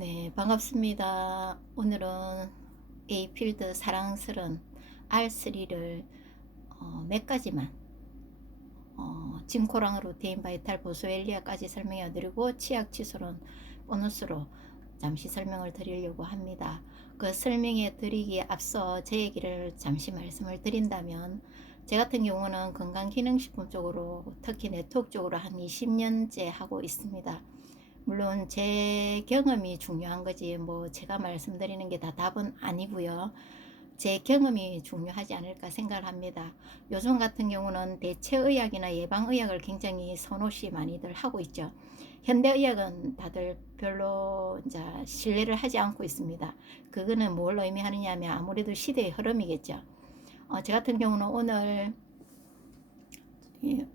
네, 반갑습니다. 오늘은 에이필드 사랑스런 R3를 몇 가지만 진코랑 루테인, 바이탈, 보스웰리아까지 설명해 드리고 치약 칫솔은 보너스로 잠시 설명을 드리려고 합니다. 그 설명해 드리기에 앞서 제 얘기를 잠시 말씀을 드린다면, 제 같은 경우는 건강기능식품 쪽으로, 특히 네트워크 쪽으로 한 20년째 하고 있습니다. 물론 제 경험이 중요한 거지 뭐 제가 말씀드리는 게 다 답은 아니고요. 제 경험이 중요하지 않을까 생각을 합니다. 요즘 같은 경우는 대체의학이나 예방의학을 굉장히 선호시 많이들 하고 있죠. 현대의학은 다들 별로 이제 신뢰를 하지 않고 있습니다. 그거는 뭘 의미하느냐 하면 아무래도 시대의 흐름이겠죠. 저 같은 경우는 오늘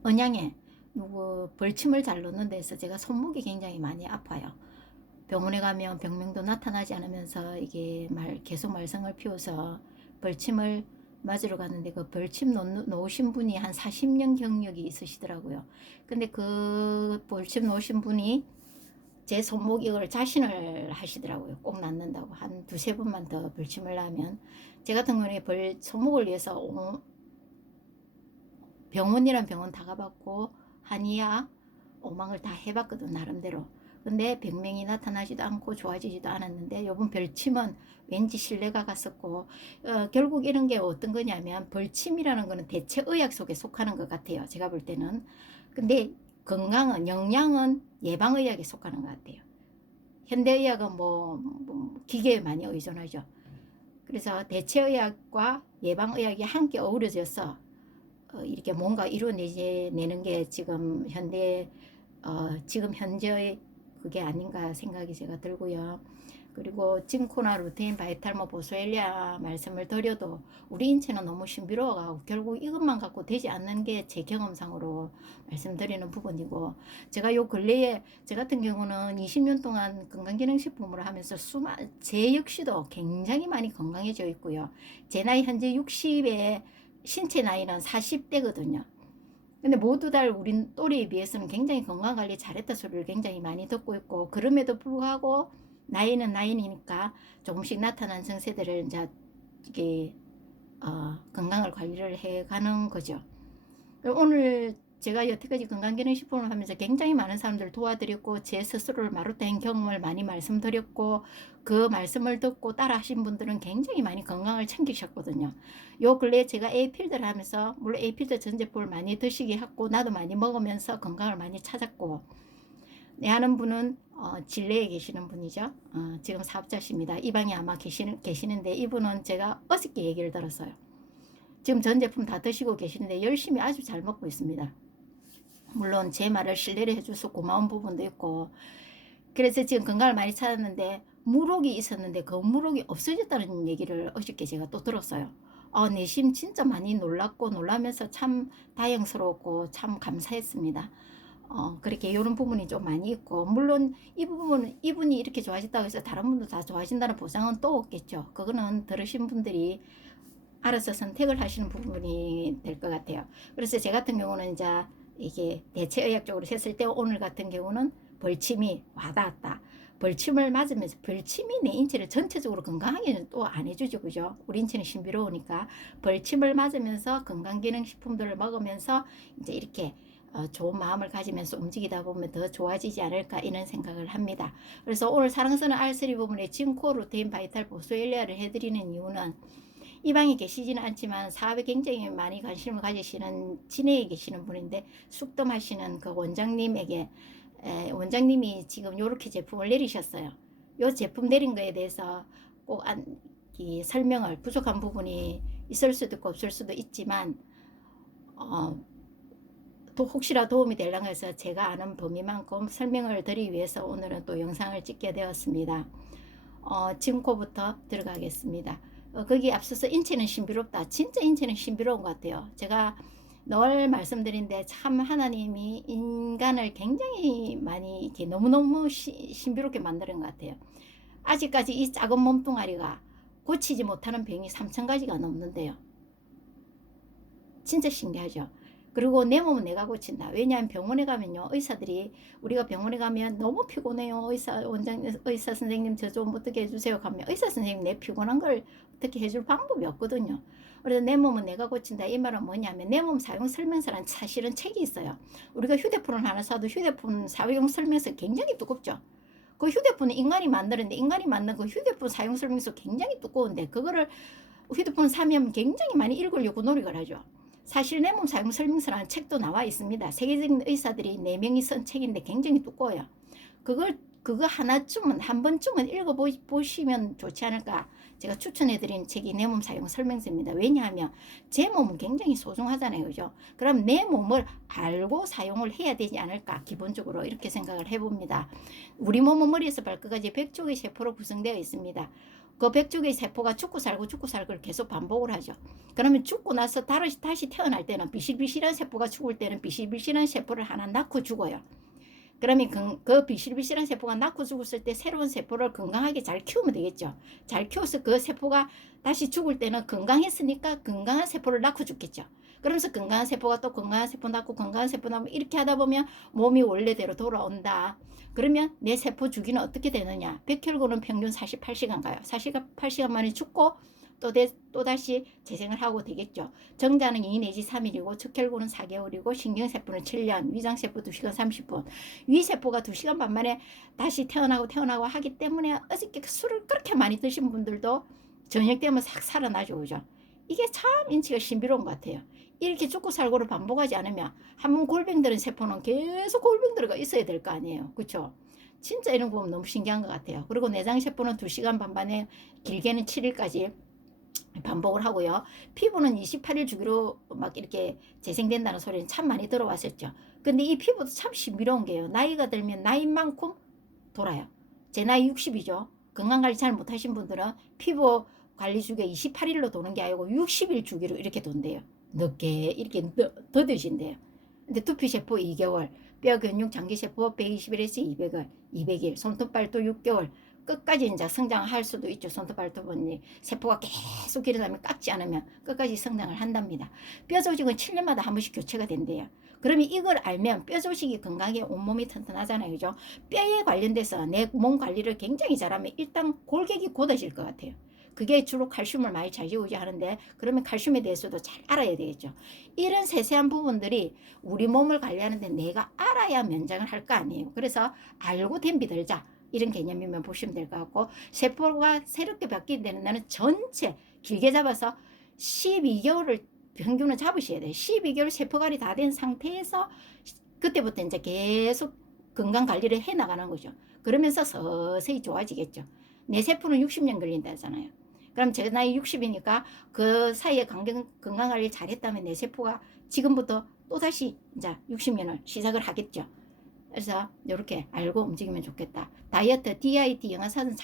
언양에 누구 벌침을 잘 놓는 데서 제가 손목이 굉장히 많이 아파요. 병원에 가면 병명도 나타나지 않으면서 이게 계속 말썽을 피워서 벌침을 맞으러 갔는데, 그 벌침 놓으신 분이 한 40년 경력이 있으시더라고요. 근데 그 벌침 놓으신 분이 제 손목을 자신을 하시더라고요. 꼭 낫는다고. 한 두세 번만 더 벌침을 하면. 제 같은 경우에 손목을 위해서 병원이란 병원 다 가봤고 한의학 오망을 다 해봤거든, 나름대로. 근데 병명이 나타나지도 않고 좋아지지도 않았는데, 요번 벌침은 왠지 신뢰가 갔었고, 결국 이런 게 어떤 거냐면, 벌침이라는 거는 대체 의학 속에 속하는 것 같아요, 제가 볼 때는. 근데 건강은, 영양은 예방의학에 속하는 것 같아요. 현대의학은 뭐 기계에 많이 의존하죠. 그래서 대체의학과 예방의학이 함께 어우러져서 이렇게 뭔가 이루어내는 게 지금 현재의 그게 아닌가 생각이 제가 들고요. 그리고 징코나 루테인, 바이탈모, 보스웰리아 말씀을 드려도 우리 인체는 너무 신비로워가고 결국 이것만 갖고 되지 않는 게 제 경험상으로 말씀드리는 부분이고, 제가 요 근래에 제 같은 경우는 20년 동안 건강기능식품을 하면서 제 역시도 굉장히 많이 건강해져 있고요. 제 나이 현재 60에 신체 나이는 40대거든요. 근데 모두 다 우리 또래에 비해서는 굉장히 건강관리 잘했다 소리를 굉장히 많이 듣고 있고, 그럼에도 불구하고 나이는 나이니까 조금씩 나타난 증세들을 이제 이게 건강을 관리를 해가는 거죠. 오늘 제가 여태까지 건강기능식품을 하면서 굉장히 많은 사람들을 도와드렸고, 제 스스로를 마루타인 경험을 많이 말씀드렸고, 그 말씀을 듣고 따라 하신 분들은 굉장히 많이 건강을 챙기셨거든요. 요 근래에 제가 에이필드를 하면서, 물론 에이필드 전 제품을 많이 드시게 했고 나도 많이 먹으면서 건강을 많이 찾았고, 내 아는 분은 진례에 계시는 분이죠. 지금 사업자십니다. 이 방에 아마 계시는데, 이분은 제가 어저께 얘기를 들었어요. 지금 전 제품 다 드시고 계시는데 열심히 아주 잘 먹고 있습니다. 물론 제 말을 신뢰를 해줘서 고마운 부분도 있고, 그래서 지금 건강을 많이 찾았는데, 물혹이 있었는데 그 물혹이 없어졌다는 얘기를 어저께 제가 또 들었어요. 내심 진짜 많이 놀랐고 놀라면서 참 다행스러웠고 참 감사했습니다. 그렇게 이런 부분이 좀 많이 있고, 물론 이 부분은 이분이 이렇게 좋아졌다고 해서 다른 분도 다 좋아진다는 보장은 또 없겠죠. 그거는 들으신 분들이 알아서 선택을 하시는 부분이 될 것 같아요. 그래서 제 같은 경우는 이제 이게 대체의학적으로 했을 때 오늘 같은 경우는 벌침이 와닿았다. 벌침을 맞으면서, 벌침이 내 인체를 전체적으로 건강하게는 또 안 해주죠, 그죠? 우리 인체는 신비로우니까. 벌침을 맞으면서 건강기능식품들을 먹으면서 이제 이렇게 좋은 마음을 가지면서 움직이다 보면 더 좋아지지 않을까, 이런 생각을 합니다. 그래서 오늘 사랑스러운 R3 부분에 징코, 루테인, 바이탈, 보스웰리아를 해드리는 이유는, 이 방에 계시지는 않지만 사업에 굉장히 많이 관심을 가지시는 진해에 계시는 분인데, 숙덤하시는 그 원장님에게, 원장님이 지금 이렇게 제품을 내리셨어요. 이 제품 내린 거에 대해서 꼭 설명을, 부족한 부분이 있을 수도 있고 없을 수도 있지만, 또 혹시나 도움이 되려고 해서 제가 아는 범위만큼 설명을 드리기 위해서 오늘은 또 영상을 찍게 되었습니다. 지금부터 들어가겠습니다. 거기 앞서서 인체는 신비롭다. 진짜 인체는 신비로운 것 같아요. 제가 늘 말씀드린데, 참 하나님이 인간을 굉장히 많이 이렇게 너무너무 신비롭게 만드는 것 같아요. 아직까지 이 작은 몸뚱아리가 고치지 못하는 병이 3,000가지가 넘는데요. 진짜 신기하죠. 그리고 내 몸은 내가 고친다. 왜냐하면 병원에 가면요, 의사들이, 우리가 병원에 가면 너무 피곤해요, 의사 선생님 저 좀 어떻게 해주세요 하면 의사 선생님 내 피곤한 걸 어떻게 해줄 방법이 없거든요. 그래서 내 몸은 내가 고친다 이 말은 뭐냐면, 내 몸 사용 설명서란 사실은 책이 있어요. 우리가 휴대폰을 하나 사도 휴대폰 사용 설명서 굉장히 두껍죠. 그 휴대폰은 인간이 만드는데, 인간이 만든 그 휴대폰 사용 설명서 굉장히 두꺼운데, 그거를 휴대폰 사면 굉장히 많이 읽으려고 노력을 하죠. 사실 내 몸 사용 설명서라는 책도 나와 있습니다. 세계적인 의사들이 4명이 쓴 책인데 굉장히 두꺼워요. 그거 하나쯤은, 한 번쯤은 읽어보시면 좋지 않을까. 제가 추천해드린 책이 내 몸 사용 설명서입니다. 왜냐하면 제 몸은 굉장히 소중하잖아요. 그죠? 그럼 내 몸을 알고 사용을 해야 되지 않을까. 기본적으로 이렇게 생각을 해봅니다. 우리 몸은 머리에서 발끝까지 100쪽의 세포로 구성되어 있습니다. 그 100쪽의 세포가 죽고 살고 죽고 살고를 계속 반복을 하죠. 그러면 죽고 나서 다시 태어날 때는, 비실비실한 세포가 죽을 때는 비실비실한 세포를 하나 낳고 죽어요. 그러면 그 비실비실한 세포가 낳고 죽었을 때 새로운 세포를 건강하게 잘 키우면 되겠죠. 잘 키워서 그 세포가 다시 죽을 때는 건강했으니까 건강한 세포를 낳고 죽겠죠. 그러면서 건강한 세포가 또 건강한 세포 낳고 건강한 세포 낳고 이렇게 하다 보면 몸이 원래대로 돌아온다. 그러면 내 세포 주기는 어떻게 되느냐. 백혈구는 평균 48시간 가요. 48시간 만에 죽고 또다시 재생을 하고 되겠죠. 정자는 2 내지 3일이고 척혈구는 4개월이고 신경세포는 7년, 위장세포 2시간 30분, 위세포가 2시간 반 만에 다시 태어나고 하기 때문에 어저께 술을 그렇게 많이 드신 분들도 저녁 되면 싹 살아나죠. 그죠? 이게 참 인치가 신비로운 것 같아요. 이렇게 죽고 살고를 반복하지 않으면 한번 골병 들은 세포는 계속 골병 들어가 있어야 될 거 아니에요. 그렇죠? 진짜 이런 거 보면 너무 신기한 것 같아요. 그리고 내장세포는 2시간 반 만에 길게는 7일까지 반복을 하고요. 피부는 28일 주기로 막 이렇게 재생된다는 소리는 참 많이 들어왔었죠. 근데 이 피부도 참 신비로운 게요. 나이가 들면 나인 만큼 돌아요. 제 나이 60이죠. 건강관리 잘 못하신 분들은 피부 관리 주기가 28일로 도는 게 아니고 60일 주기로 이렇게 돈대요. 늦게 이렇게 더드신대요. 근데 두피세포 2개월, 뼈 근육 장기세포 120일에서 200일, 200일, 손톱발도 6개월, 끝까지 이제 성장할 수도 있죠. 손톱발톱은 세포가 계속 길어가면 깎지 않으면 끝까지 성장을 한답니다. 뼈 조직은 7년마다 한 번씩 교체가 된대요. 그러면 이걸 알면 뼈 조직이 건강해 온몸이 튼튼하잖아요. 그죠? 뼈에 관련돼서 내 몸 관리를 굉장히 잘하면 일단 골격이 곧아질 것 같아요. 그게 주로 칼슘을 많이 차지우지 하는데, 그러면 칼슘에 대해서도 잘 알아야 되겠죠. 이런 세세한 부분들이 우리 몸을 관리하는데 내가 알아야 면장을 할 거 아니에요. 그래서 알고 댐비 들자. 이런 개념이면 보시면 될 것 같고, 세포가 새롭게 바뀌게 되는 날은 전체 길게 잡아서 12개월을 평균을 잡으셔야 돼요. 12개월 세포관리 다 된 상태에서 그때부터 이제 계속 건강 관리를 해 나가는 거죠. 그러면서 서서히 좋아지겠죠. 내 세포는 60년 걸린다 하잖아요. 그럼 제 나이 60이니까 그 사이에 건강 관리 잘했다면 내 세포가 지금부터 또다시 이제 60년을 시작을 하겠죠. 그래서 이렇게 알고 움직이면 좋겠다. 다이어트 DIT 영양사전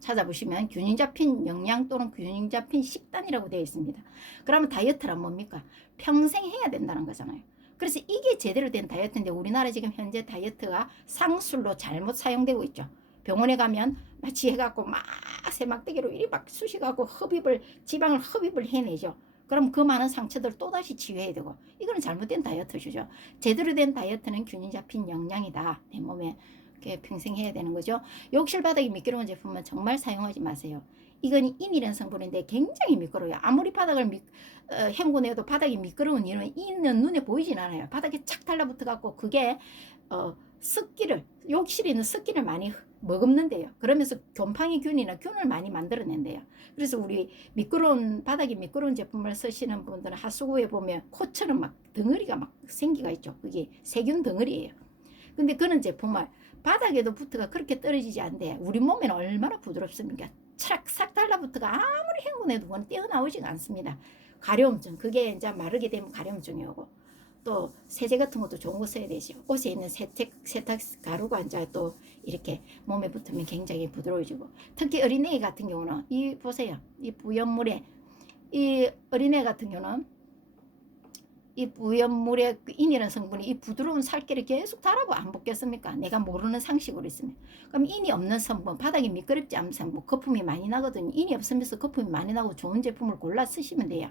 찾아보시면 균형 잡힌 영양 또는 균형 잡힌 식단이라고 되어 있습니다. 그러면 다이어트란 뭡니까? 평생 해야 된다는 거잖아요. 그래서 이게 제대로 된 다이어트인데, 우리나라 지금 현재 다이어트가 상술로 잘못 사용되고 있죠. 병원에 가면 마치 해갖고 막 새막대기로 이리 막 쑤시갖고 지방을 흡입을 해내죠. 그럼 그 많은 상처들을 또다시 치유해야 되고, 이거는 잘못된 다이어트죠. 제대로 된 다이어트는 균형 잡힌 영양이다. 내 몸에 평생 해야 되는 거죠. 욕실 바닥이 미끄러운 제품은 정말 사용하지 마세요. 이건 인이라는 성분인데 굉장히 미끄러워요. 아무리 바닥을 헹구내도 바닥이 미끄러운 이유는 인은 눈에 보이진 않아요. 바닥에 착 달라붙어 갖고 그게 습기를, 욕실에 있는 습기를 많이 머금는데요. 그러면서 곰팡이균이나 균을 많이 만들어낸대요. 그래서 우리 바닥이 미끄러운 제품을 쓰시는 분들은 하수구에 보면 코처럼 막 덩어리가 막 생기가 있죠. 그게 세균 덩어리예요. 근데 그런 제품을 바닥에도 붙어가 그렇게 떨어지지 않대. 우리 몸에는 얼마나 부드럽습니까? 싹 달라붙어가 아무리 헹구내도 그건 떼어나오지가 않습니다. 가려움증, 그게 이제 마르게 되면 가려움증이 오고, 또 세제 같은 것도 좋은 거 써야 되죠. 옷에 있는 세탁 가루가 이제 또 이렇게 몸에 붙으면 굉장히 부드러워지고, 특히 어린애 같은 경우는 보세요. 이 부연물에, 이 어린애 같은 경우는 이 부연물의 인이라는 성분이 이 부드러운 살결을 계속 달아고 안 벗겼습니까? 내가 모르는 상식으로 있으면. 그럼 인이 없는 성분, 바닥이 미끄럽지 않은 성분, 거품이 많이 나거든요. 인이 없으면서 거품이 많이 나고 좋은 제품을 골라 쓰시면 돼요.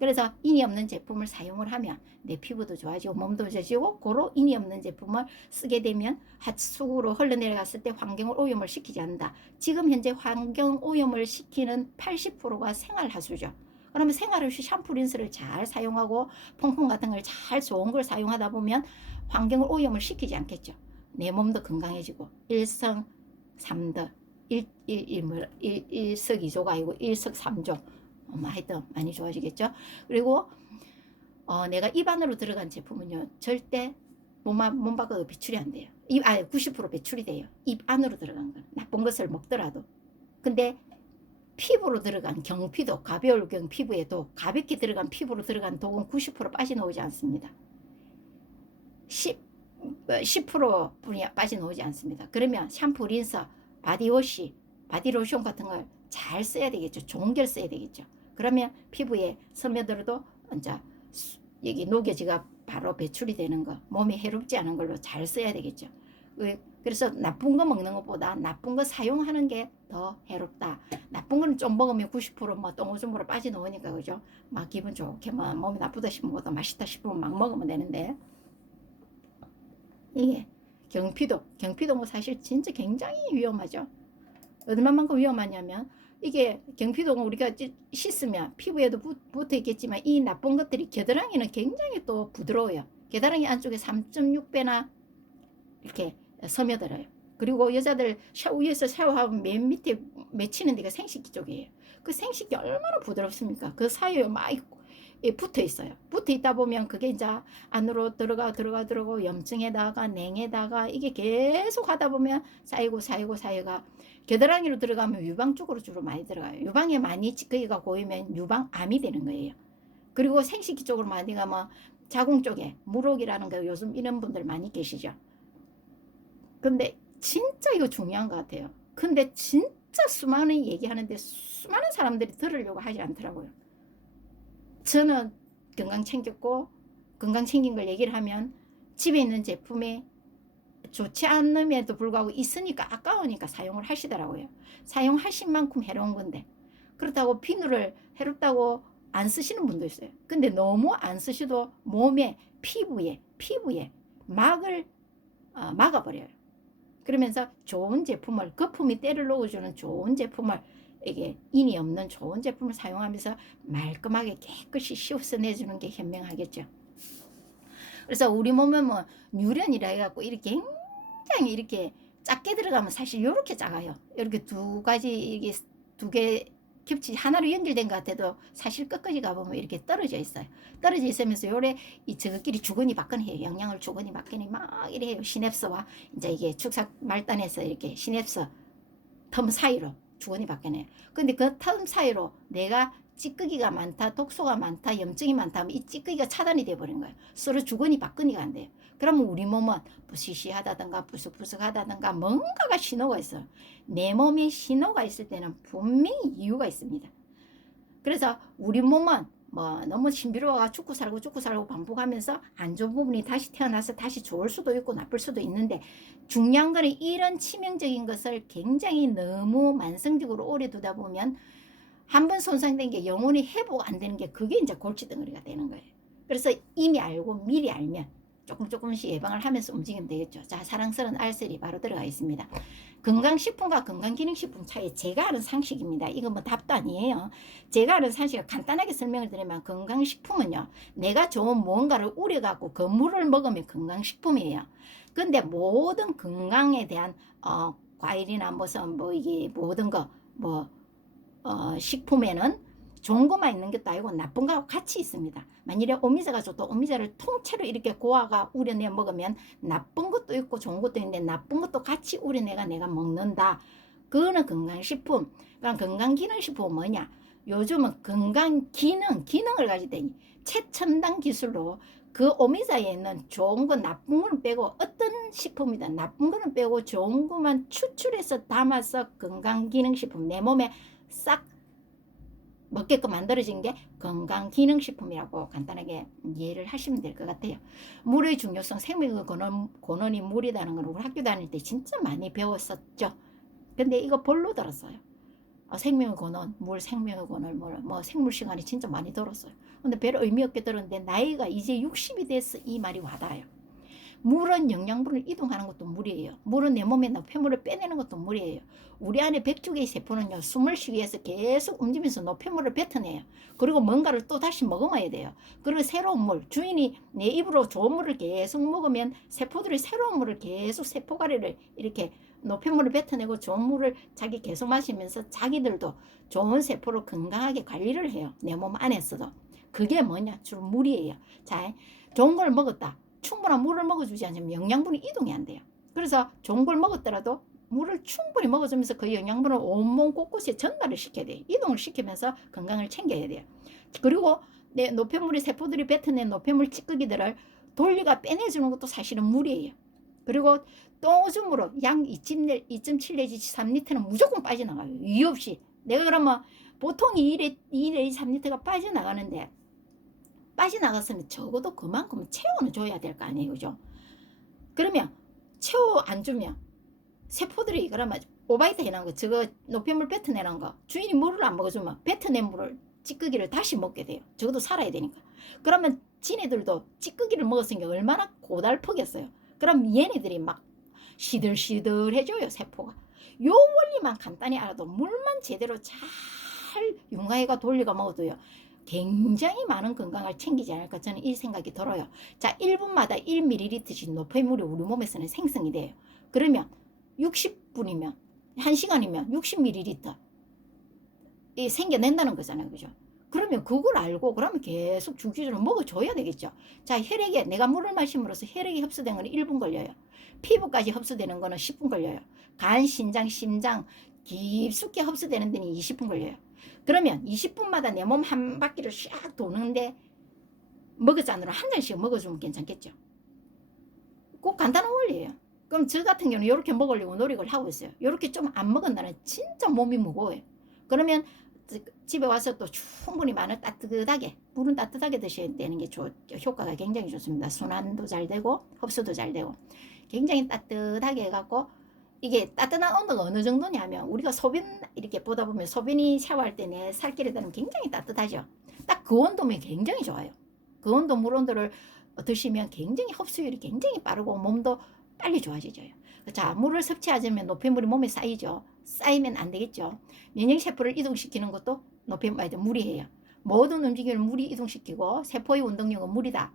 그래서 인이 없는 제품을 사용을 하면 내 피부도 좋아지고 몸도 좋아지고 고로 인이 없는 제품을 쓰게 되면 하수구로 흘러내려갔을 때 환경 오염을 시키지 않는다. 지금 현재 환경 오염을 시키는 80%가 생활하수죠. 그러면 생활하수 샴푸 린스를 잘 사용하고 퐁퐁 같은 걸 잘 좋은 걸 사용하다 보면 환경 오염을 시키지 않겠죠. 내 몸도 건강해지고 일석삼조 일석이조가 아니고 일석삼조 하여튼 많이 좋아지겠죠. 그리고 내가 입 안으로 들어간 제품은요 절대 몸 밖으로 배출이 안 돼요. 90% 배출이 돼요. 입 안으로 들어간 건 나쁜 것을 먹더라도. 근데 피부로 들어간 경피도, 가벼울경 피부에도 가볍게 들어간 피부로 들어간 독은 90% 빠져나오지 않습니다. 10%뿐이 빠져나오지 않습니다. 그러면 샴푸, 린스, 바디워시, 바디로션 같은 걸 잘 써야 되겠죠. 좋은 걸 써야 되겠죠. 그러면 피부에 스며들어도 이제 여기 녹여지가 바로 배출이 되는 거, 몸에 해롭지 않은 걸로 잘 써야 되겠죠. 그래서 나쁜 거 먹는 것보다 나쁜 거 사용하는 게 더 해롭다. 나쁜 거는 좀 먹으면 90%뭐 똥오줌으로 빠져나오니까 그죠. 막 기분 좋게 뭐 몸이 나쁘다 싶으면 것도 맛있다 싶으면 막 먹으면 되는데 이게 경피도 뭐 사실 진짜 굉장히 위험하죠. 얼마만큼 위험하냐면 이게 경피동은 우리가 씻으면 피부에도 붙어 있겠지만 이 나쁜 것들이 겨드랑이는 굉장히 또 부드러워요. 겨드랑이 안쪽에 3.6배나 이렇게 스며들어요. 그리고 여자들 위에서 샤워하면 맨 밑에 맺히는 데가 생식기 쪽이에요. 그 생식기 얼마나 부드럽습니까? 그 사이에 막 붙어 있어요. 붙어 있다 보면 그게 이제 안으로 들어가고 염증에다가 냉에다가 이게 계속 하다 보면 쌓이가 겨드랑이로 들어가면 유방 쪽으로 주로 많이 들어가요. 유방에 많이 찌꺼기가 고이면 유방암이 되는 거예요. 그리고 생식기 쪽으로 많이 가면 자궁 쪽에 물혹이라는 거 요즘 이런 분들 많이 계시죠. 근데 진짜 이거 중요한 것 같아요. 근데 진짜 수많은 얘기하는데 수많은 사람들이 들으려고 하지 않더라고요. 저는 건강 챙겼고 건강 챙긴 걸 얘기를 하면 집에 있는 제품에 좋지 않음에도 불구하고 있으니까 아까우니까 사용을 하시더라고요. 사용하신 만큼 해로운 건데 그렇다고 비누를 해롭다고 안 쓰시는 분도 있어요. 근데 너무 안 쓰셔도 몸에 피부에 막을 막아버려요. 그러면서 좋은 제품을 거품이 때를 놓아주는 좋은 제품을 이게 인이 없는 좋은 제품을 사용하면서 말끔하게 깨끗이 씻어내주는 게 현명하겠죠. 그래서 우리 몸에 뭐 뉴런이라 해갖고 이렇게 굉장히 이렇게 작게 들어가면 사실 이렇게 작아요. 이렇게 두 가지 이게 두 개 겹치 하나로 연결된 것 같아도 사실 끝까지 가보면 이렇게 떨어져 있어요. 떨어져 있으면서 요래 이 저것끼리 주거니 받거니 해요. 영양을 주거니 받거니 막 이래 해요. 시냅스와 이제 이게 축삭 말단에서 이렇게 시냅스 텀 사이로 주거니 받거니 해요. 근데 그 텀 사이로 내가 찌꺼기가 많다, 독소가 많다, 염증이 많다 하면 이 찌꺼기가 차단이 돼버린 거예요. 서로 주거니 받거니가 안 돼요. 그러면 우리 몸은 부시시하다든가 부석부석하다든가 뭔가가 신호가 있어요. 내 몸에 신호가 있을 때는 분명히 이유가 있습니다. 그래서 우리 몸은 뭐 너무 신비로워가 죽고 살고 반복하면서 안 좋은 부분이 다시 태어나서 다시 좋을 수도 있고 나쁠 수도 있는데 중요한 거는 이런 치명적인 것을 굉장히 너무 만성적으로 오래 두다 보면 한번 손상된 게 영원히 회복 안 되는 게 그게 이제 골칫덩어리가 되는 거예요. 그래서 이미 알고 미리 알면 조금씩 예방을 하면서 움직이면 되겠죠. 자, 사랑스러운 알쓸이 바로 들어가 있습니다. 건강식품과 건강기능식품 차이 제가 아는 상식입니다. 이건 뭐 답도 아니에요. 제가 아는 상식을 간단하게 설명을 드리면 건강식품은요. 내가 좋은 무언가를 우려갖고 그 물을 먹으면 건강식품이에요. 근데 모든 건강에 대한 과일이나 무슨 뭐 이게 모든 거 식품에는 좋은 것만 있는 것도 아니고 나쁜 거하고 같이 있습니다. 만일에 오미자가 좋다 오미자를 통째로 이렇게 고아가 우려내 먹으면 나쁜 것도 있고 좋은 것도 있는데 나쁜 것도 같이 우려내가 내가 먹는다. 그거는 건강식품. 그럼 건강기능식품은 뭐냐? 요즘은 건강기능을 가질 때니 최첨단 기술로 그 오미자에 있는 좋은 거 나쁜 거는 빼고 어떤 식품이든 나쁜 거는 빼고 좋은 것만 추출해서 담아서 건강기능식품 내 몸에 싹 먹게끔 만들어진 게 건강기능식품이라고 간단하게 이해를 하시면 될 것 같아요. 물의 중요성, 생명의 근원이 물이라는 걸 우리 학교 다닐 때 진짜 많이 배웠었죠. 근데 이거 볼로 들었어요. 생명의 근원, 물 생명의 근원, 뭐 생물 시간이 진짜 많이 들었어요. 근데 별 의미 없게 들었는데 나이가 이제 60이 돼서 이 말이 와닿아요. 물은 영양분을 이동하는 것도 물이에요. 물은 내 몸에 노폐물을 빼내는 것도 물이에요. 우리 안에 100조 개의 세포는요, 숨을 쉬기 위해서 계속 움직이면서 노폐물을 뱉어내요. 그리고 뭔가를 또 다시 먹어야 돼요. 그리고 새로운 물, 주인이 내 입으로 좋은 물을 계속 먹으면 세포들이 새로운 물을 계속 세포가리를 이렇게 노폐물을 뱉어내고 좋은 물을 자기 계속 마시면서 자기들도 좋은 세포로 건강하게 관리를 해요. 내 몸 안에서도. 그게 뭐냐? 주로 물이에요. 자, 좋은 걸 먹었다. 충분한 물을 먹어주지 않으면 영양분이 이동이 안 돼요. 그래서 좋은 걸 먹었더라도 물을 충분히 먹어주면서 그 영양분을 온몸 곳곳에 전달을 시켜야 돼요. 이동을 시키면서 건강을 챙겨야 돼요. 그리고 내 노폐물이 세포들이 뱉어낸 노폐물 찌꺼기들을 돌리가 빼내주는 것도 사실은 물이에요. 그리고 똥오줌으로 양 2.7 내지 3리터는 무조건 빠져나가요. 이유 없이. 내가 그러면 보통 2 내지 3리터가 빠져나가는데 빠져나갔으면 적어도 그만큼 채워는 줘야 될 거 아니에요. 그죠? 그러면 채워 안 주면 세포들이 그러면 오바이트 해놓은 거, 저거 노폐물 뱉어내는 거, 주인이 물을 안 먹어주면 뱉어낸 물을 찌꺼기를 다시 먹게 돼요. 적어도 살아야 되니까. 그러면 지네들도 찌꺼기를 먹었으니까 얼마나 고달프겠어요. 그럼 얘네들이 막 시들시들해져요. 세포가. 요 원리만 간단히 알아도 물만 제대로 잘 융화해가 돌리가 먹어도요, 굉장히 많은 건강을 챙기지 않을까 저는 이 생각이 들어요. 자, 1분마다 1ml씩 노폐물이 우리 몸에서는 생성이 돼요. 그러면 60분이면 1시간이면 60ml 생겨낸다는 거잖아요. 그죠? 그러면 그걸 알고 그러면 계속 주기적으로 먹어줘야 되겠죠. 자, 혈액에 내가 물을 마심으로써 혈액이 흡수된 거는 1분 걸려요. 피부까지 흡수되는 거는 10분 걸려요. 간, 신장, 심장 깊숙이 흡수되는 데는 20분 걸려요. 그러면 20분마다 내 몸 한 바퀴를 샥 도는데 먹어잔으로 한 잔씩 먹어주면 괜찮겠죠. 꼭 간단한 원리예요. 그럼 저 같은 경우는 이렇게 먹으려고 노력을 하고 있어요. 이렇게 좀 안 먹은다는 진짜 몸이 무거워요. 그러면 집에 와서 또 충분히 많은 따뜻하게, 물은 따뜻하게 드셔야 되는 게 효과가 굉장히 좋습니다. 순환도 잘 되고 흡수도 잘 되고 굉장히 따뜻하게 해갖고, 이게 따뜻한 온도가 어느 정도냐면 우리가 소변 이렇게 보다 보면 소변이 샤워할 때 내 살결에 닿으면 굉장히 따뜻하죠. 딱 그 온도면 굉장히 좋아요. 그 온도, 물 온도를 드시면 굉장히 흡수율이 굉장히 빠르고 몸도 빨리 좋아지죠. 자, 물을 섭취하자면 노폐물이 몸에 쌓이죠. 쌓이면 안 되겠죠. 면역세포를 이동시키는 것도 물이에요. 모든 움직임을 물이 이동시키고 세포의 운동력은 물이다.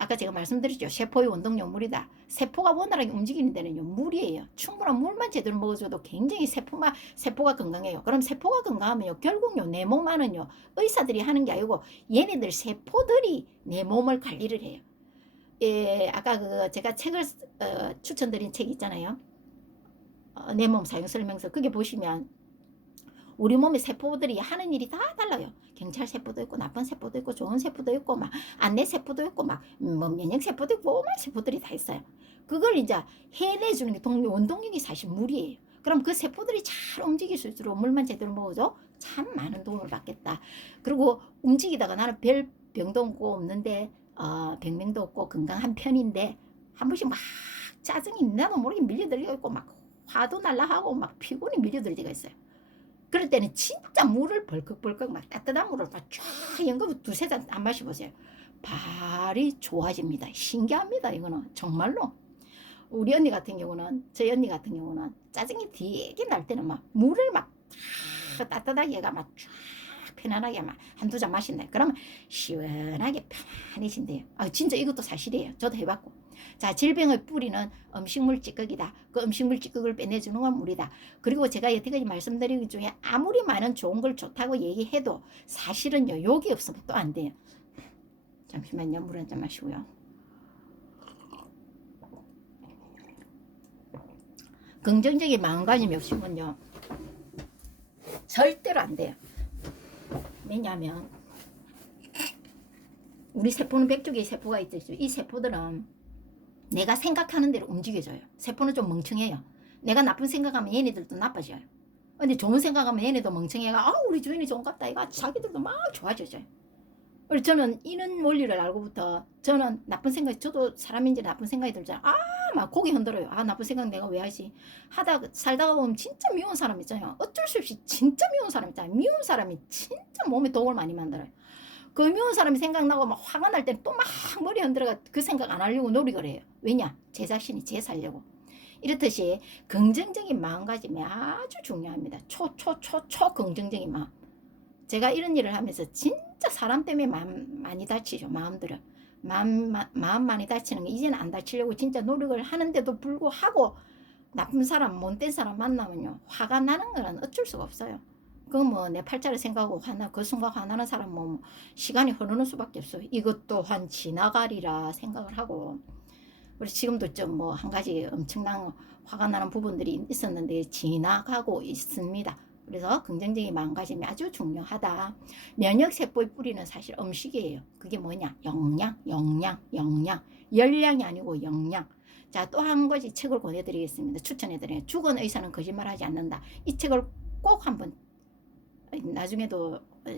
아까 제가 말씀드렸죠. 세포의 운동력 물이다. 세포가 원활하게 움직이는 데는요, 물이에요. 충분한 물만 제대로 먹어줘도 굉장히 세포가 건강해요. 그럼 세포가 건강하면요, 결국요, 내 몸 안은요, 의사들이 하는 게 아니고 얘네들 세포들이 내 몸을 관리를 해요. 예, 아까 제가 책을 추천드린 책 있잖아요. 내 몸 사용 설명서. 그게 보시면 우리 몸의 세포들이 하는 일이 다 달라요. 경찰 세포도 있고 나쁜 세포도 있고 좋은 세포도 있고 막 안내 세포도 있고 막 뭐 면역 세포도 있고 오만 세포들이 다 있어요. 그걸 이제 해내주는 게 원동력이 사실 물이에요. 그럼 그 세포들이 잘 움직일 수 있도록 물만 제대로 먹어줘 참 많은 도움을 받겠다. 그리고 움직이다가 나는 별 병도 없는데 병명도 없고 건강한 편인데 한 번씩 막 짜증이 나도 모르게 밀려들고 있고 막 화도 날라하고 막 피곤이 밀려들 때가 있어요. 그럴 때는 진짜 물을 벌컥벌컥 막 따뜻한 물을 막쫙 연거부 두세 잔 안 마셔보세요. 발이 좋아집니다. 신기합니다. 이거는 정말로. 우리 언니 같은 경우는, 저희 언니 같은 경우는 짜증이 되게 날 때는 막 물을 막 따뜻하게 해가 막 쫙 편안하게 막 한두 잔 마신다. 그러면 시원하게 편안해진대요. 진짜 이것도 사실이에요. 저도 해봤고. 자, 질병의 뿌리는 음식물 찌꺼기다. 그 음식물 찌꺼기를 빼내주는 건 물이다. 그리고 제가 여태까지 말씀드린 것 중에 아무리 많은 좋은 걸 좋다고 얘기해도 사실은요, 욕이 없으면 또 안 돼요. 잠시만요. 물 한 잔 마시고요. 긍정적인 마음가짐이 없으면요, 절대로 안 돼요. 왜냐하면 우리 세포는 100조 개의 세포가 있듯이 이 세포들은 내가 생각하는 대로 움직여져요. 세포는 좀 멍청해요. 내가 나쁜 생각하면 얘네들도 나빠져요. 근데 좋은 생각하면 얘네도 멍청해가 우리 주인이 좋은갑다 이거 자기들도 막 좋아져져요. 그래서 저는 이런 원리를 알고부터 저는 나쁜 생각, 저도 사람인지 나쁜 생각이 들잖아요. 막 고개 흔들어요. 아, 나쁜 생각 내가 왜 하지? 하다 살다가 보면 진짜 미운 사람 있잖아요. 어쩔 수 없이 진짜 미운 사람 있잖아요. 미운 사람이 진짜 몸에 독을 많이 만들어요. 그 미운 사람이 생각나고 막 화가 날 때 또 막 머리 흔들어가 그 생각 안 하려고 노력을 해요. 왜냐? 제 자신이 제 살려고. 이렇듯이 긍정적인 마음가짐이 아주 중요합니다. 초 긍정적인 마음. 제가 이런 일을 하면서 진짜 사람 때문에 마음 많이 다치죠. 마음들은. 마음 많이 다치는 게 이제는 안 다치려고 진짜 노력을 하는데도 불구하고 나쁜 사람, 못된 사람 만나면요. 화가 나는 건 어쩔 수가 없어요. 그 뭐 내 팔자를 생각하고 그 순간 화나는 사람 뭐 시간이 흐르는 수밖에 없어요. 이것 또한 지나가리라 생각을 하고. 우리 지금도 좀 뭐 한 가지 엄청난 화가 나는 부분들이 있었는데 지나가고 있습니다. 그래서 긍정적인 마음가짐이 아주 중요하다. 면역세포의 뿌리는 사실 음식이에요. 그게 뭐냐? 영양. 열량이 아니고 영양. 자, 또 한 가지 책을 권해드리겠습니다. 추천해드려요. 죽은 의사는 거짓말하지 않는다. 이 책을 꼭 한번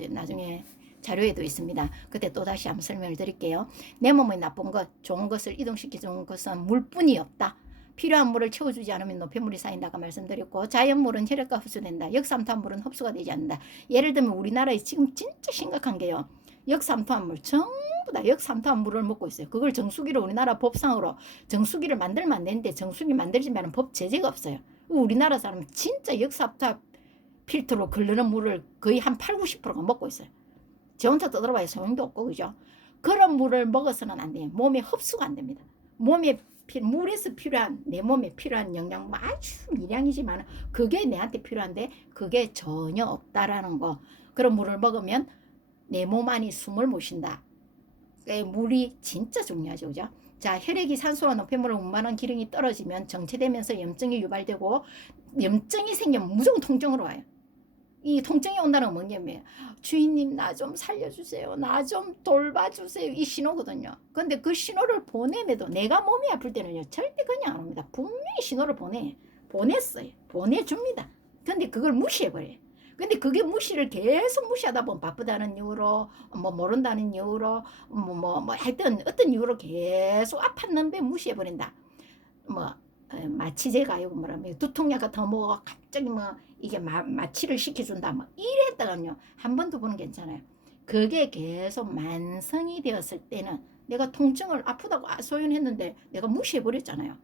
나중에 자료에도 있습니다. 그때 또다시 한번 설명을 드릴게요. 내 몸에 나쁜 것, 좋은 것을 이동시켜주는 것은 물뿐이 없다. 필요한 물을 채워주지 않으면 노폐물이 쌓인다고 말씀드렸고, 자연물은 혈액과 흡수된다. 역삼투압물은 흡수가 되지 않는다. 예를 들면 우리나라에 지금 진짜 심각한 게요. 역삼투압물 전부 다 역삼투압물을 먹고 있어요. 그걸 정수기로 우리나라 법상으로 정수기를 만들면 안 되는데 정수기 만들지만 법 제재가 없어요. 우리나라 사람은 진짜 역삼투압 필터로 걸르는 물을 거의 한 8, 90%가 먹고 있어요. 제 혼자 떠들어봐야 소용도 없고, 그죠? 그런 물을 먹어서는 안 돼요. 몸에 흡수가 안 됩니다. 물에서 필요한, 내 몸에 필요한 영양 아주 미량이지만 그게 내한테 필요한데 그게 전혀 없다라는 거. 그런 물을 먹으면 내 몸 안이 숨을 못 쉰다. 물이 진짜 중요하죠, 그죠? 자, 혈액이 산소와 노폐물을 운반하는 기능이 떨어지면 정체되면서 염증이 유발되고, 염증이 생기면 무조건 통증으로 와요. 이 통증이 온다는 건 뭐냐면, 주인님 나 좀 살려주세요, 나 좀 돌봐주세요, 이 신호거든요. 근데 그 신호를 보내매도 내가 몸이 아플 때는요 절대 그냥 안 옵니다. 분명히 신호를 보냈어요. 보내줍니다. 근데 그걸 무시해버려요. 근데 그게 무시를 계속 무시하다 보면 바쁘다는 이유로, 뭐 모른다는 이유로, 하여튼 어떤 이유로 계속 아팠는데 무시해버린다. 뭐 마취제가 아니고 뭐라면 두통약 더 먹어 갑자기 뭐 이게 마취를 시켜준다 뭐 이랬다가요 한 번 두 번은 괜찮아요. 그게 계속 만성이 되었을 때는 내가 통증을 아프다고 소연했는데 내가 무시해버렸잖아요.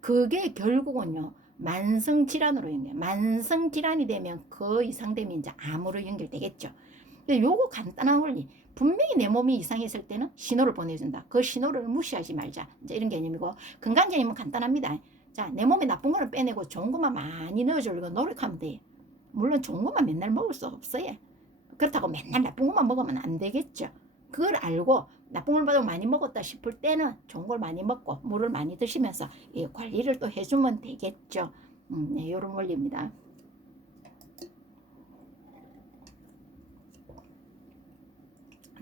그게 결국은요 만성 질환으로 연결. 만성 질환이 되면 그 이상 되면 이제 암으로 연결되겠죠. 근데 요거 간단한 원리. 분명히 내 몸이 이상했을 때는 신호를 보내준다. 그 신호를 무시하지 말자. 이제 이런 개념이고, 건강적이면 간단합니다. 자, 내 몸에 나쁜 거를 빼내고 좋은 것만 많이 넣어주려고 노력하면 돼. 물론 좋은 것만 맨날 먹을 수 없어요. 그렇다고 맨날 나쁜 것만 먹으면 안 되겠죠. 그걸 알고 나쁜 걸 많이 먹었다 싶을 때는 좋은 걸 많이 먹고 물을 많이 드시면서 관리를 또 해주면 되겠죠. 네, 이런 원리입니다.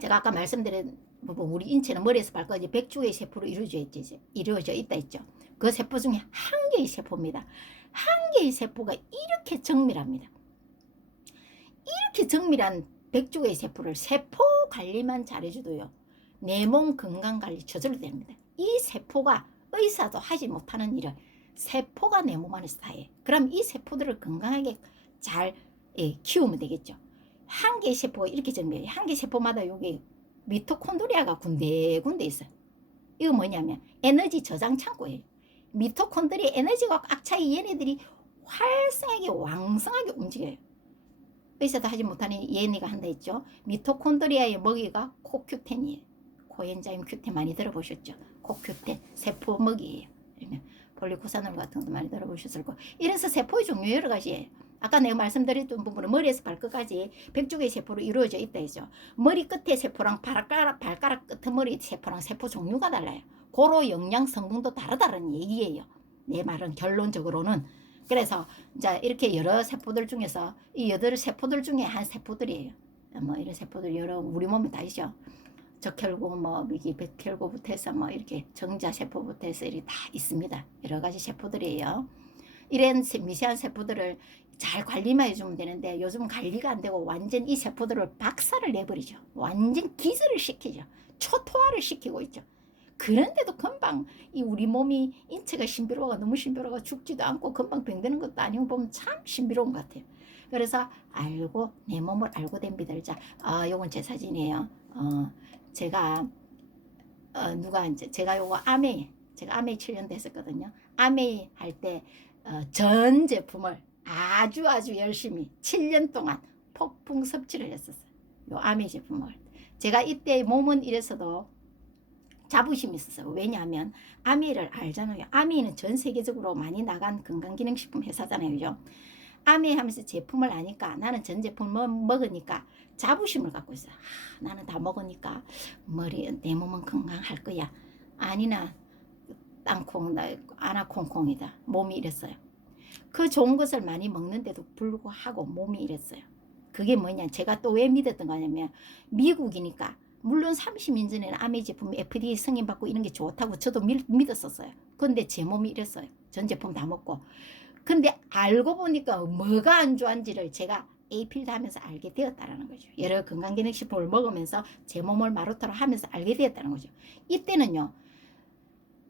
제가 아까 말씀드린 부분, 우리 인체는 머리에서 발까지 100주의 세포로 이루어져 있다 했죠. 그 세포 중에 한 개의 세포입니다. 한 개의 세포가 이렇게 정밀합니다. 이렇게 정밀한 100주의 세포를 세포 관리만 잘해줘도요 내 몸 건강관리 저절로 됩니다. 이 세포가 의사도 하지 못하는 일을 세포가 내 몸 안에서 다 해. 그럼 이 세포들을 건강하게 잘 키우면 되겠죠. 한 개의 세포가 이렇게 정밀해요. 한 개의 세포마다 여기 미토콘드리아가 군데군데 있어요. 이거 뭐냐면 에너지 저장 창고예요. 미토콘드리아 에너지가 꽉 차 얘네들이 활성하게 왕성하게 움직여요. 의사도 하지 못하는 얘네가 한다 했죠. 미토콘드리아의 먹이가 코큐텐이에요. 코엔자임 Q10 많이 들어보셨죠? 코큐텐 세포 먹이에요. 폴리코사놀 같은 것도 많이 들어보셨을 거예요. 이래서 세포의 종류 여러 가지예요. 아까 내가 말씀드렸던 부분은 머리에서 발끝까지 100주의 세포로 이루어져 있다 했죠. 머리 끝에 세포랑 발가락 끝머리 세포랑 세포 종류가 달라요. 고로 영양 성분도 다르다는 얘기예요. 내 말은 결론적으로는. 그래서 이제 이렇게 여러 세포들 중에서 이 8세포들 중에 한 세포들이에요. 뭐 이런 세포들 여러 우리 몸에 다 있죠. 적혈구 뭐 이게 백혈구부터 해서 뭐 이렇게 정자세포부터 해서 이렇게 다 있습니다. 여러 가지 세포들이에요. 이런 미세한 세포들을 잘 관리만 해주면 되는데 요즘 관리가 안 되고 완전 이 세포들을 박살을 내버리죠. 완전 기절을 시키죠. 초토화를 시키고 있죠. 그런데도 금방 이 우리 몸이 인체가 신비로워가 너무 신비로워가 죽지도 않고 금방 병드는 것도 아니고 보면 참 신비로운 것 같아요. 그래서 알고 내 몸을 알고 된 비들자. 요건 제 사진이에요. 제가 누가 이제 제가 요거 제가 아메이 7년 됐었거든요. 아메이 할 때 전 제품을 아주 열심히 7년 동안 폭풍 섭취를 했었어요. 요 아메이 제품을. 제가 이때 몸은 이래서도 자부심이 있었어요. 왜냐하면 아메이를 알잖아요. 아메이는 전 세계적으로 많이 나간 건강기능식품 회사잖아요. 그죠? 아메이 하면서 제품을 아니까 나는 전 제품을 먹으니까 자부심을 갖고 있어요. 나는 다 먹으니까 내 몸은 건강할 거야. 아니나 땅콩, 아나콩콩이다. 몸이 이랬어요. 그 좋은 것을 많이 먹는데도 불구하고 몸이 이랬어요. 그게 뭐냐? 제가 또 왜 믿었던 거냐면 미국이니까 물론 30년 전에는 아메이 제품이 FDA 승인받고 이런 게 좋다고 저도 믿었었어요. 근데 제 몸이 이랬어요. 전 제품 다 먹고. 근데 알고 보니까 뭐가 안 좋은지를 제가 에이필드 하면서 알게 되었다는 거죠. 여러 건강기능식품을 먹으면서 제 몸을 마루타로 하면서 알게 되었다는 거죠. 이때는요.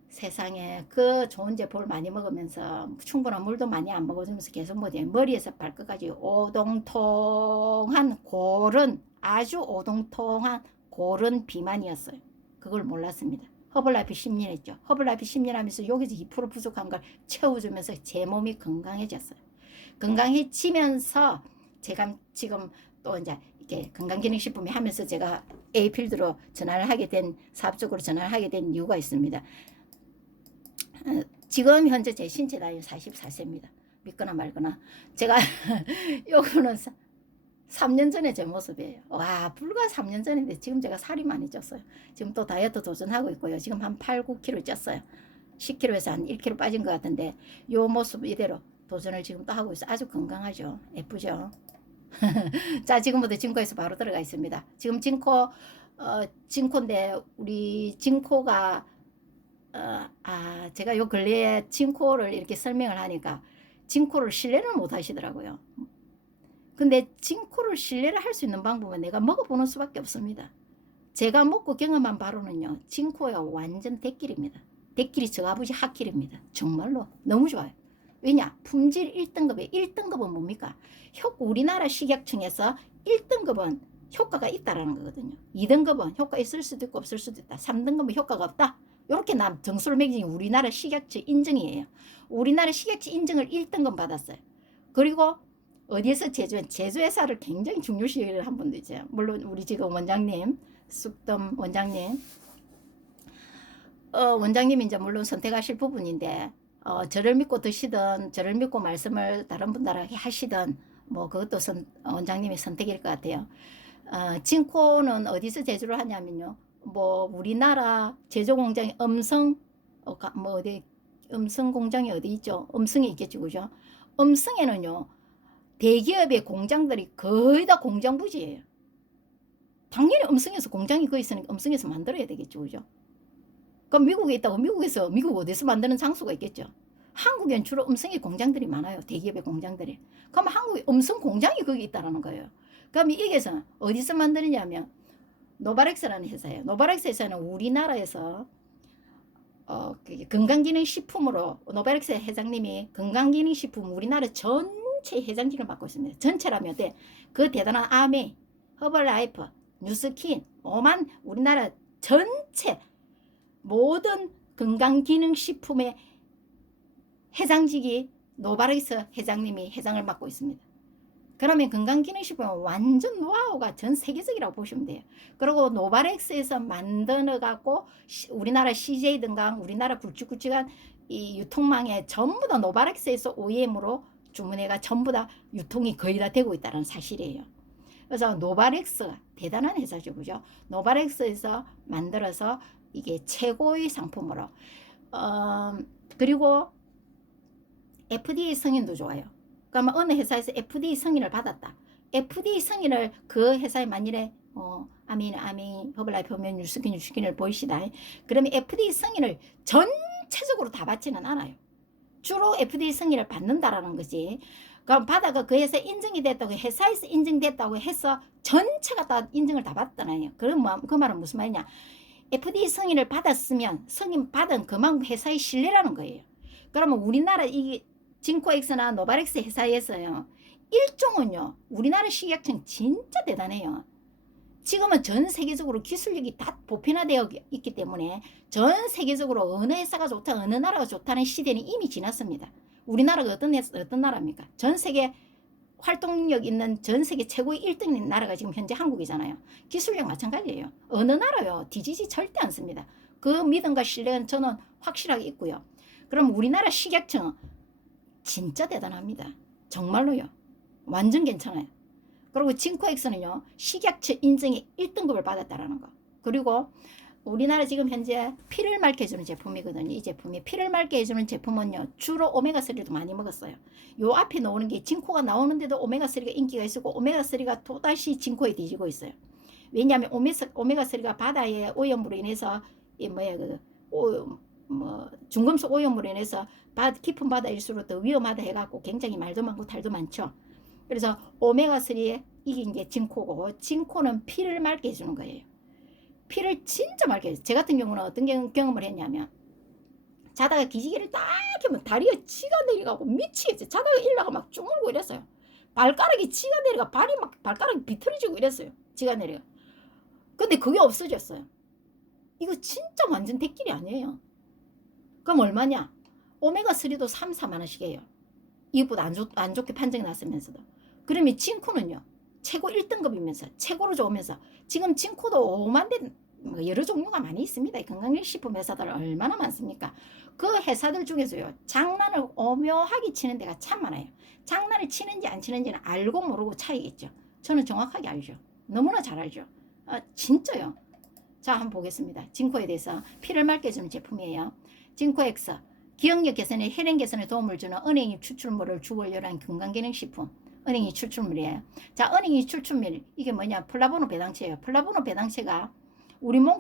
세상에 그 좋은 제품을 많이 먹으면서 충분한 물도 많이 안 먹어주면서 계속 머리에서 발끝까지 오동통한 고른 아주 오동통한 고른 비만이었어요. 그걸 몰랐습니다. 허블라이프 10년 했죠. 허블라이프 10년 하면서 여기서 2% 부족한 걸 채워주면서 제 몸이 건강해졌어요. 건강해지면서 제가 지금 또 이제 이렇게 건강기능식품이 하면서 제가 에이필드로 전환을 하게 된 사업적으로 전환을 하게 된 이유가 있습니다. 지금 현재 제 신체 나이는 44세입니다. 믿거나 말거나. 제가 요거는 3년 전에 제 모습이에요. 와, 불과 3년 전인데 지금 제가 살이 많이 쪘어요. 지금 또 다이어트 도전하고 있고요. 지금 한 8, 9kg 쪘어요. 10kg에서 한 1kg 빠진 것 같은데 요 모습 이대로 도전을 지금 또 하고 있어요. 아주 건강하죠. 예쁘죠. 자, 지금부터 진코에서 바로 들어가 있습니다. 지금 진코인데 우리 진코가 제가 요 근래에 진코를 이렇게 설명을 하니까 진코를 신뢰를 못 하시더라고요. 근데 진코를 신뢰를 할 수 있는 방법은 내가 먹어보는 수밖에 없습니다. 제가 먹고 경험한 바로는요. 진코가 완전 대길입니다. 대길이 저 아버지 핫길입니다. 정말로 너무 좋아요. 왜냐? 품질 1등급에 1등급은 뭡니까? 우리나라 식약청에서 1등급은 효과가 있다라는 거거든요. 2등급은 효과 있을 수도 있고 없을 수도 있다. 3등급은 효과가 없다. 이렇게 점수를 매긴 우리나라 식약처 인증이에요. 우리나라 식약처 인증을 1등급 받았어요. 그리고 어디에서 제조회사를 굉장히 중요시를 한 분도 있어요. 물론 우리 지금 원장님, 쑥덤 원장님, 원장님이 이제 물론 선택하실 부분인데, 저를 믿고 드시든, 저를 믿고 말씀을 다른 분들에게 하시든, 뭐 그것도 원장님의 선택일 것 같아요. 진코는 어디서 제조를 하냐면요. 뭐 우리나라 제조 공장이 음성 공장이 어디 있죠? 음성에 있겠죠, 그죠? 음성에는요 대기업의 공장들이 거의 다 공장 부지예요. 당연히 음성에서 공장이 거기 있으니까 음성에서 만들어야 되겠죠, 그죠? 그럼 미국에 있다고 미국 어디서 만드는 장소가 있겠죠? 한국엔 주로 음성의 공장들이 많아요. 대기업의 공장들이. 그럼 한국에 음성 공장이 거기 있다라는 거예요. 그럼 이게서 어디서 만드느냐면 노바렉스라는 회사예요. 노바렉스 회사는 우리나라에서 건강기능식품으로 노바렉스 회장님이 건강기능식품 우리나라 전체 회장직을 맡고 있습니다. 전체라면 그 대단한 아메, 허벌라이프, 뉴스킨, 오만 우리나라 전체 모든 건강기능식품의 회장직이 노바렉스 회장님이 회장을 맡고 있습니다. 그러면 건강기능식품은 완전 노하우가 전 세계적이라고 보시면 돼요. 그리고 노바렉스에서 만들어갖고 우리나라 CJ 등강, 우리나라 굵직굵직한 이 유통망에 전부 다 노바렉스에서 OEM으로 주문해가 전부 다 유통이 거의 다 되고 있다는 사실이에요. 그래서 노바렉스가 대단한 회사죠, 그죠? 노바렉스에서 만들어서 이게 최고의 상품으로 그리고 FDA 승인도 좋아요. 그러면 어느 회사에서 FDA 승인을 받았다. FDA 승인을 그 회사에 만일에 아민 허블라이프 면 뉴스킨을 보이시다. 그러면 FDA 승인을 전체적으로 다 받지는 않아요. 주로 FDA 승인을 받는다라는 거지. 그럼 받아가 그 회사에 인증이 됐다고 회사에서 인증됐다고 해서 전체가 다 인증을 다 받잖아요. 그럼 그 말은 무슨 말이냐? FDA 승인을 받았으면 승인 받은 그만큼 회사의 신뢰라는 거예요. 그러면 우리나라 이 징코엑스나 노바렉스 회사에서요. 일종은요. 우리나라 식약청 진짜 대단해요. 지금은 전 세계적으로 기술력이 다 보편화되어 있기 때문에 전 세계적으로 어느 회사가 좋다, 어느 나라가 좋다는 시대는 이미 지났습니다. 우리나라가 어떤 나라입니까? 전 세계 활동력 있는 전 세계 최고의 1등인 나라가 지금 현재 한국이잖아요. 기술력 마찬가지예요. 어느 나라요. 뒤지지 절대 않습니다. 그 믿음과 신뢰는 저는 확실하게 있고요. 그럼 우리나라 식약청 진짜 대단합니다. 정말로요. 완전 괜찮아요. 그리고 징코엑스는요. 식약처 인증의 1등급을 받았다라는 거. 그리고 우리나라 지금 현재 피를 맑게 해주는 제품이거든요. 이 제품이 피를 맑게 해주는 제품은요. 주로 오메가3도 많이 먹었어요. 요 앞에 나오는 게 징코가 나오는데도 오메가3가 인기가 있었고 오메가3가 또다시 징코에 뒤지고 있어요. 왜냐하면 오메가3가 바다의 오염으로 인해서 중금속 오염으로 인해서 깊은 바다일수록 더 위험하다 해갖고 굉장히 말도 많고 탈도 많죠. 그래서 오메가3에 이긴 게 징코고 징코는 피를 맑게 해주는 거예요. 피를 진짜 맑게 해줘요. 제 같은 경우는 어떤 경험을 했냐면 자다가 기지개를 딱 켜면 다리가 치가 내려가고 미치겠어요. 자다가 일어나가 막 쭈물고 이랬어요. 발가락이 치가 내려가 발가락이 비틀어지고 이랬어요. 치가 내려가. 근데 그게 없어졌어요. 이거 진짜 완전 대길이 아니에요. 그럼 얼마냐? 오메가3도 3, 4만 원씩 해요. 이것보다 안 좋게 판정이 났으면서도. 그러면 징코는요. 최고 1등급이면서 최고로 좋으면서 지금 징코도 5만 대 여러 종류가 많이 있습니다. 건강식품 회사들 얼마나 많습니까? 그 회사들 중에서요. 장난을 오묘하게 치는 데가 참 많아요. 장난을 치는지 안 치는지는 알고 모르고 차이겠죠. 저는 정확하게 알죠. 너무나 잘 알죠. 진짜요. 자, 한번 보겠습니다. 징코에 대해서 피를 맑게 해주는 제품이에요. 징코엑스. 기억력 개선에 혈행 개선에 도움을 주는 은행잎 추출물을 주원료로 건강기능식품. 은행잎 추출물이에요. 자, 은행잎 추출물 이게 뭐냐? 플라보노 배당체예요. 플라보노 배당체가 우리 몸